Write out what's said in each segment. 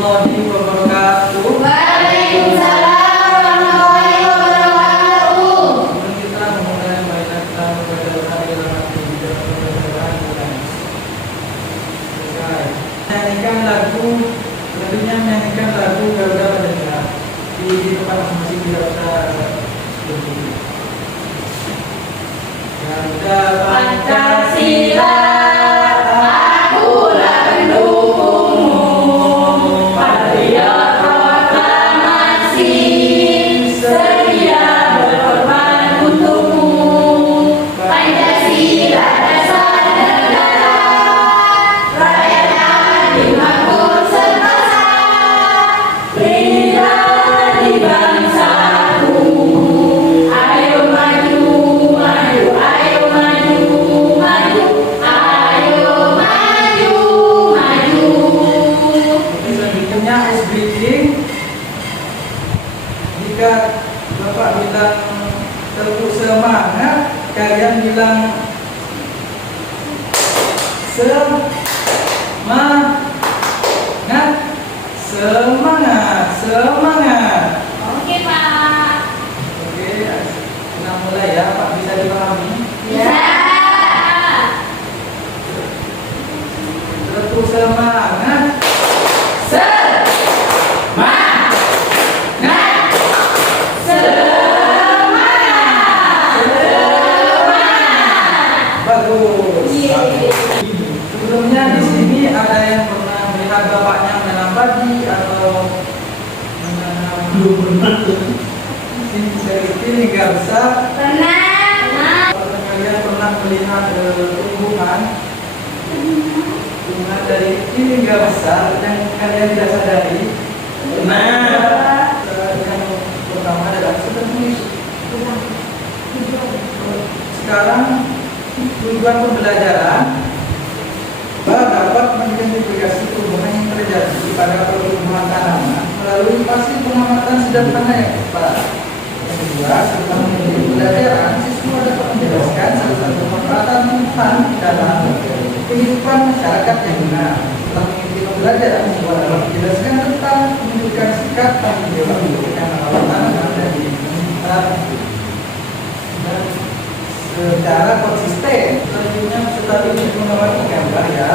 warahmatullahi wabarakatuh. Waalaikumsalam warahmatullahi wabarakatuh. Kita memulai bacaan pada hari menyanyikan lagu, tentunya menyanyikan lagu Garuda Pancasila di tempat masing-masing tidak usah berdiri. Garuda Pancasila, akulah pendukungmu, patriot proklamasi, sedia berkorban untukmu. Pancasila dasar negara, rakyat adil makmur sentosa, inilah di bangsaku. Ayo maju, maju, ayo maju, maju, ayo maju, maju. Oke, selanjutnya ice breathing. Jika Bapak bilang terus semangat, kalian bilang semangat, semangat, semangat. Oke, Pak. Oke, kita mulai ya, Pak, bisa dipahami. Ya. Terus semangat, Semangat. bagus. Yeay. Sebelumnya di sini ada yang pernah melihat bapaknya menanam padi atau menanam ini nggak besar. Tenang. Kalau kalian pernah melihat tumbuhan dari ini nggak besar yang kalian tidak sadari. Yang pertama adalah seperti sekarang tujuan pembelajaran dapat mengidentifikasi tumbuhan yang terjadi pada pertumbuhan tanaman melalui hasil pengamatan sederhana yang tepat. Yang kedua, setelah mengikuti pembelajaran, siswa dapat menjelaskan salah satu manfaat Tuhan dalam kehidupan masyarakat yang benar. Setelah mengikuti pembelajaran, siswa dapat menjelaskan tentang menunjukkan sikap tanggung jawab yang merawat tanaman dan lingkungan dan secara konsisten. Selanjutnya setelah ini menggambarkan gambar ya.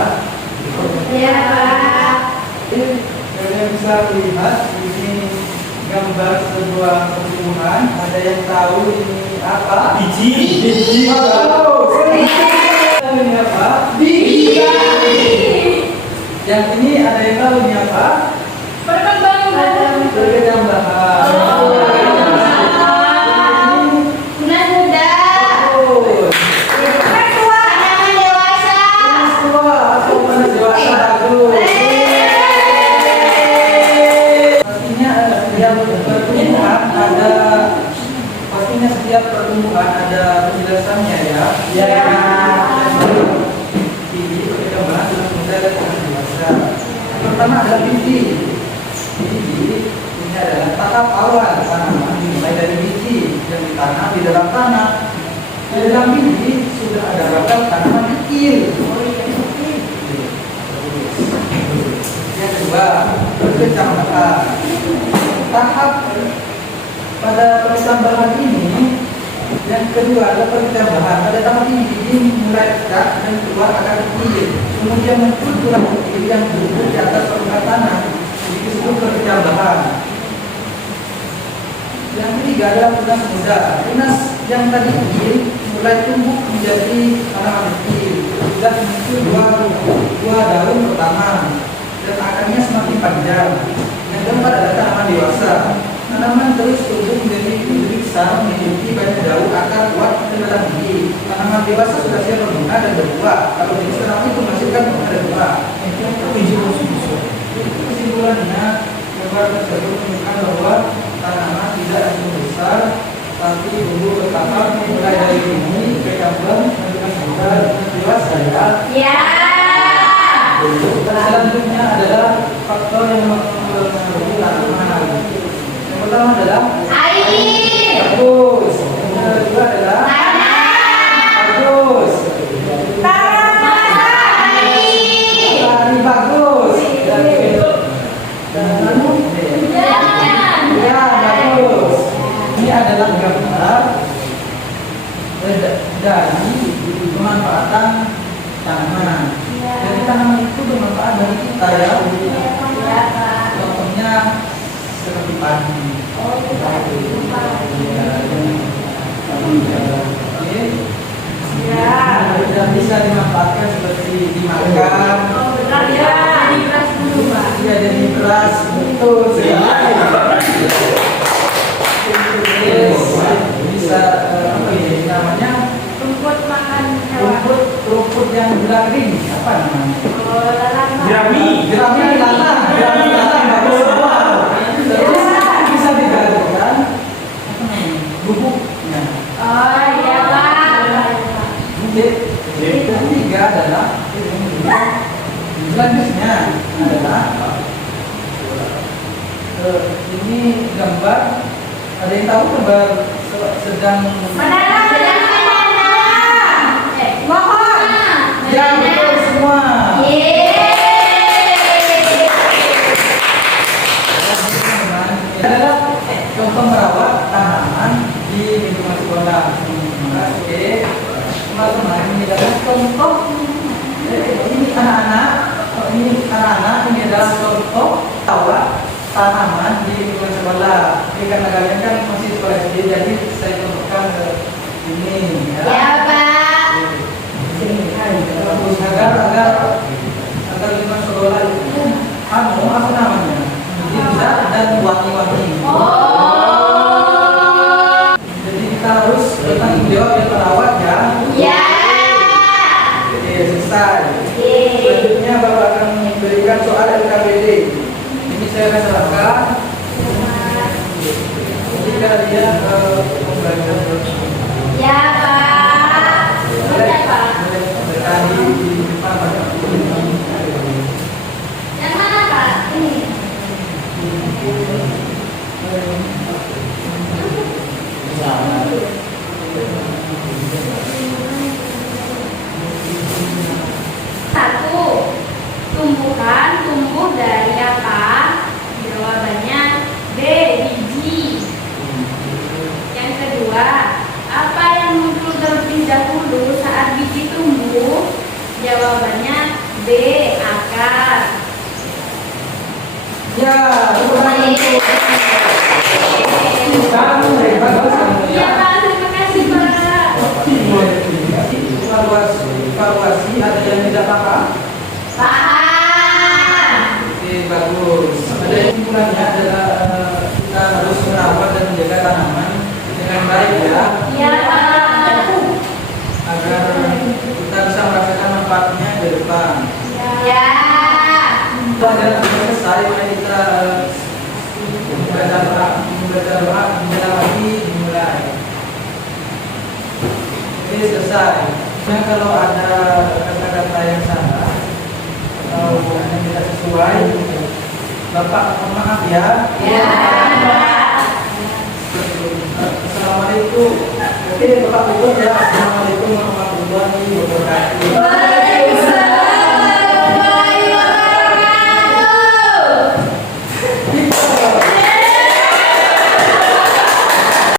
Ya, Pak. Kalian bisa lihat ini gambar sebuah pertumbuhan. Ada yang tahu ini apa? Biji. Oh, ini apa? Biji. Yang ini ada yang tahu ini apa? Perkembangan. Perkembangan. Tunas muda. Bagus. Tua. Tanaman dewasa. Tua atau panas dewasa. Bagus. Setiap pertumbuhan ada penjelasannya ya. Ya. Biji perkembangan tunas muda dan tunas dewasa. Pertama adalah biji. Biji ini adalah tahap awal tanaman dimulai dari biji yang ditanam di dalam tanah. Di dalam biji sudah ada bakal tanaman kecil. Yang kedua, perkecambahan. Tahap pada pertambahan ini, yang kedua adalah pertambahan. Pada tahap ini biji mulai pecah dan keluar akar kecil. Kemudian muncul tulang kecil yang tumbuh di atas permukaan tanah. Ini disebut pertambahan. Yang ketiga adalah tunas muda. Tunas yang tadi kecil mulai tumbuh menjadi tanaman kecil. Sudah muncul dua daun pertama dan akarnya semakin panjang. Yang keempat adalah tanaman dewasa. Tanaman terus tumbuh menjadi besar, memiliki banyak daun, akar kuat dan dalam biji. Tanaman dewasa sudah siap berbunga dan berbuah. Kalau jenis tanaman itu menghasilkan bunga dan buah. Kesimpulannya, gambar tersebut menunjukkan bahwa tanaman tidak langsung besar, tapi tumbuh bertahap mulai dari biji, berkembang, menunjukkan muda dan dewasa ya. Ya. Selanjutnya adalah faktor yang mempengaruhi tanaman. Yang pertama adalah Air. bagus. Yang kedua adalah Tanah. bagus. Matahari. Matahari bagus. Dan kita ya. Ya, Pak. Contohnya seperti pagi. Oh, Ya, oke. ya. Dan bisa dimanfaatkan seperti dimakan. Oh, benar ya. Jadi beras dulu, Pak. Iya, jadi beras betul sekali. Yes, bisa apa ya namanya? Rumput makan hewan. Rumput yang kering apa namanya? Oh, lalama. Jerami lana bagus semua. Terus bisa digabungkan apa namanya? Bubuknya. Oh, iya, Pak. Yang ketiga adalah selanjutnya adalah ini gambar. Ada yang tahu gambar sedang Banana. Mohon. ya betul semua. Adalah contoh merawat tanaman di lingkungan sekolah. Oke, teman-teman ini adalah contoh. Ini anak-anak ini adalah contoh merawat tanaman di lingkungan sekolah. Ini karena kalian kan masih sekolah SD, jadi saya contohkan ke ini ya. Ya, Pak. Bagus agar lingkungan sekolah itu apa namanya? Indah dan wangi-wangi. Oh. Jadi kita harus bertanggung jawab dan merawat ya. Ya. Oke, selesai. Yeay. Selanjutnya Bapak akan memberikan soal LKPD. Ini saya akan serahkan. Jadi kalian membaca Ya, Pak. Boleh, Pak. berkali di depan Bapak. Yang mana, Pak? Ini. Satu, tumbuhan tumbuh dari apa? Jawabannya B, biji. Yang kedua, apa yang muncul terlebih dahulu saat biji tumbuh? Jawabannya B, akar. Ya, bagus. Kamu hebat kamu Iya, ya. Pak, terima kasih, Pak. Evaluasi ada yang tidak paham? Paham. Oke, bagus. Ada yang kesimpulannya adalah kita harus merawat dan menjaga tanaman dengan baik ya, Iya, Pak. agar kita bisa merasakan manfaatnya ke depan. Ya. Pelajaran sudah selesai, mari kita membaca doa, menjelang lagi dimulai. Oke, selesai. Nah, kalau ada kata-kata yang salah atau yang tidak sesuai, Bapak mohon maaf ya. Ya. Assalamualaikum. Oke, Bapak tutup ya. Assalamualaikum warahmatullahi wabarakatuh.